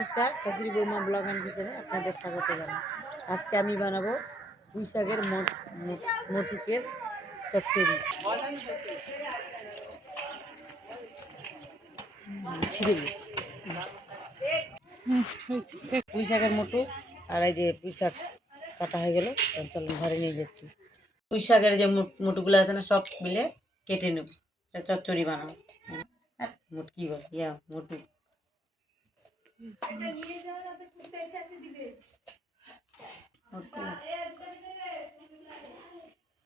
নমস্কার, শাশুড়ি বৌমা ব্লগ অ্যান্ড কিচেনে আপনাদের স্বাগত জানাই। আজকে আমি বানাবো পুঁই শাকের মটুকের চচ্চড়ি। পুঁই শাকের মটু আর এই যে পুঁই শাক কাটা হয়ে গেল, চলুন ঘরে নিয়ে যাচ্ছি। পুঁই শাকের যে মটুগুলো আছে না, সব মিলে কেটে নেব, চচ্চড়ি বানাবো। কি বল মটু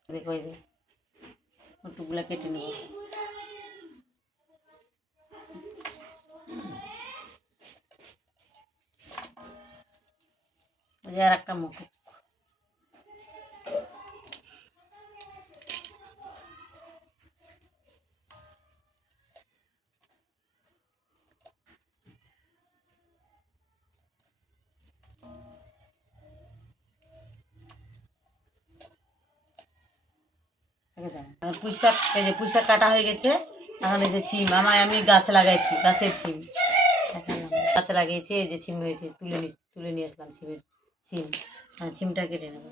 দেখো, এই যে মটুগুলা কেটে নেব। আর একটা মটু পুঁই শাক, এই যে পুঁই শাক কাটা হয়ে গেছে। এখন এই যে সিম আমি গাছ লাগাইছি, গাছের সিম গাছে লাগিয়েছি। এই যে সিম হয়েছে, তুলে নিয়ে আসলাম সিম। সিমটা কেটে নেব।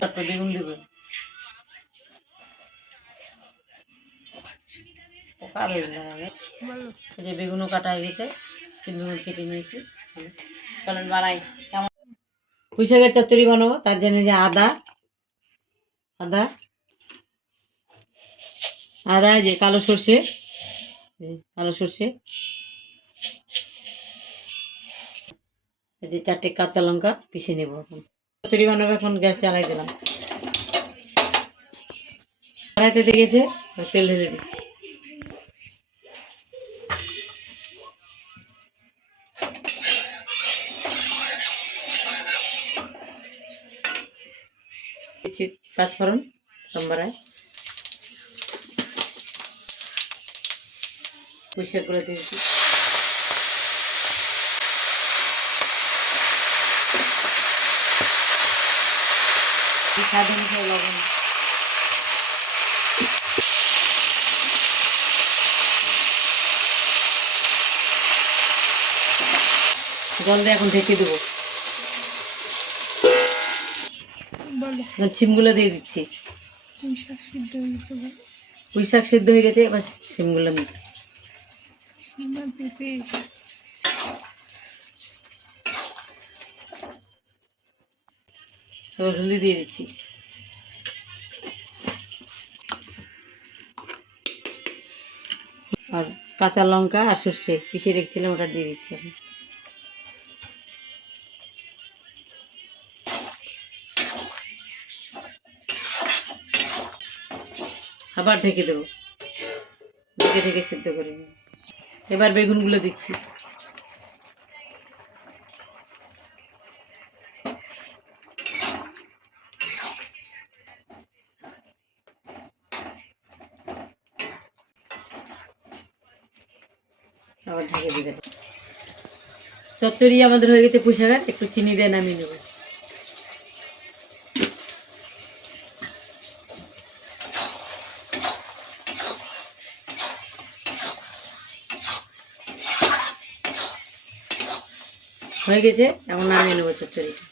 তারপর বেগুন দেব। এই যে বেগুনও কাটা হয়ে গেছে, সিম বেগুন কেটে নিয়েছি। চলেন বানাই। পুঁই শাকের চচ্চড়ি বানাবো, তার জন্য যে আদা যে কালো সর্ষে এই যে 4টে কাঁচা লঙ্কা পিষে নেব। এখন চচ্চড়ি বানাবো। এখন গ্যাস জ্বালাই দিলাম, কড়াইতে দেখেছে, তেল ঢেলে দিচ্ছি। পাঁচফোড়ন, সম্বারায় পুঁই শাকগুলো দিয়েছি। স্বাদ অনুসারে লবণ, জল দিয়ে এখন ঢেকে দেবো। সিমগুলো দিয়ে দিচ্ছি। পুঁই শাক সিদ্ধ হয়ে গেছে, এবার সিমগুলো দিচ্ছি। এবার হলদি দিয়ে দিচ্ছি। আর কাঁচা লঙ্কা আর সর্ষে পিষে রেখেছিলাম, ওটা দিয়ে দিচ্ছি। আবার ঢেকে দেবো, ঢেকে সিদ্ধ করে নেব। এবার বেগুনগুলো দিচ্ছি। আবার ঢেকে দিয়ে দেবো। চচ্চড়ি আমাদের হয়ে গেছে পুঁই শাকের, একটু চিনি দিয়ে নামিয়ে নেব। হয়ে গেছে, এখন নামিয়ে নেবো চচ্চড়িটা।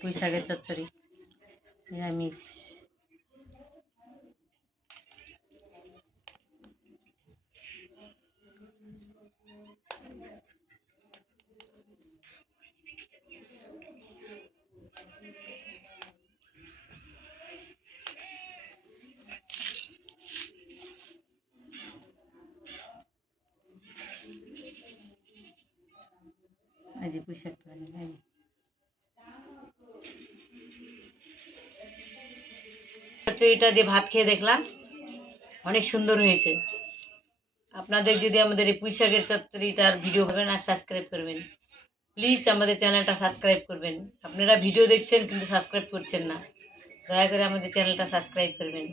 পুঁই শাকের চচ্চড়ি নিরামিষ। এই যে পুঁই শাকটা চচ্চড়িটা দিয়ে ভাত খেয়ে দেখলাম অনেক সুন্দর হয়েছে। আপনাদের যদি আমাদের এই পুঁইশাকের চচ্চড়িটার ভিডিও পাবেন আর সাবস্ক্রাইব করবেন, প্লিজ আমাদের চ্যানেলটা সাবস্ক্রাইব করবেন। আপনারা ভিডিও দেখছেন কিন্তু সাবস্ক্রাইব করছেন না, দয়া করে আমাদের চ্যানেলটা সাবস্ক্রাইব করবেন।